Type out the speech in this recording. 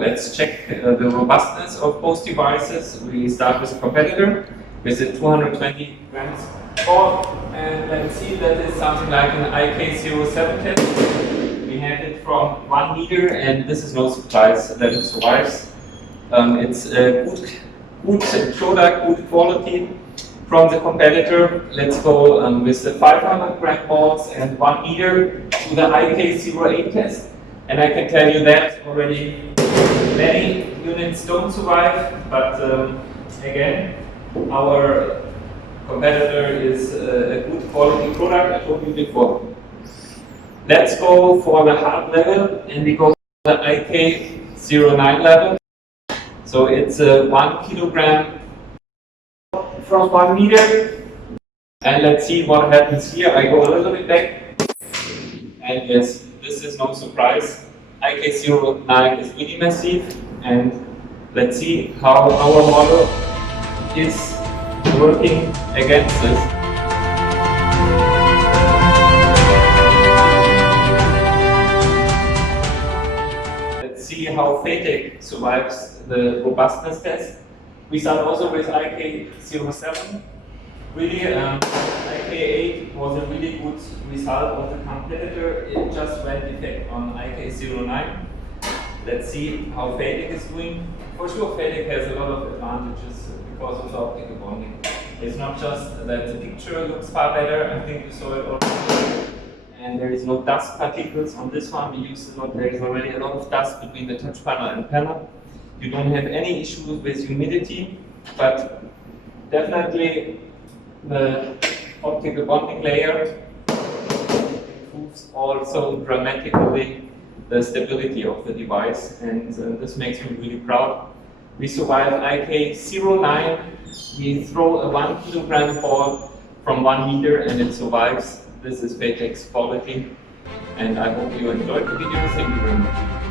let's check the robustness of both devices. We start with a competitor with a 220 grams ball, and let's see that is something like an IK07 test. We have it from 1 meter, and this is no surprise that it survives. It's a good product, good quality. From the competitor, let's go with the 500 gram balls and 1 meter to the IK08 test. And I can tell you that already many units don't survive, but again, our competitor is a good quality product, I told you before. Let's go for the hard level, and we go for the IK09 level. So it's a 1 kilogram from 1 meter, and let's see what happens here. I go a little bit back, and yes, this is no surprise. IK09 is really massive, and let's see how our model is working against this. Let's see how faytech survives the robustness test. We start also with IK07. Really, IK8 was a really good result of the competitor. It just went defect on IK09. Let's see how faytech is doing. For sure, faytech has a lot of advantages because of the optical bonding. It's not just that the picture looks far better, I think you saw it already. And there is no dust particles on this one. We used a lot, there is already a lot of dust between the touch panel and panel. You don't have any issues with humidity, but definitely the optical bonding layer improves also dramatically the stability of the device, and this makes me really proud. We survive IK09, we throw a 1 kilogram ball from 1 meter and it survives. This is faytech's quality, and I hope you enjoyed the video. Thank you very much.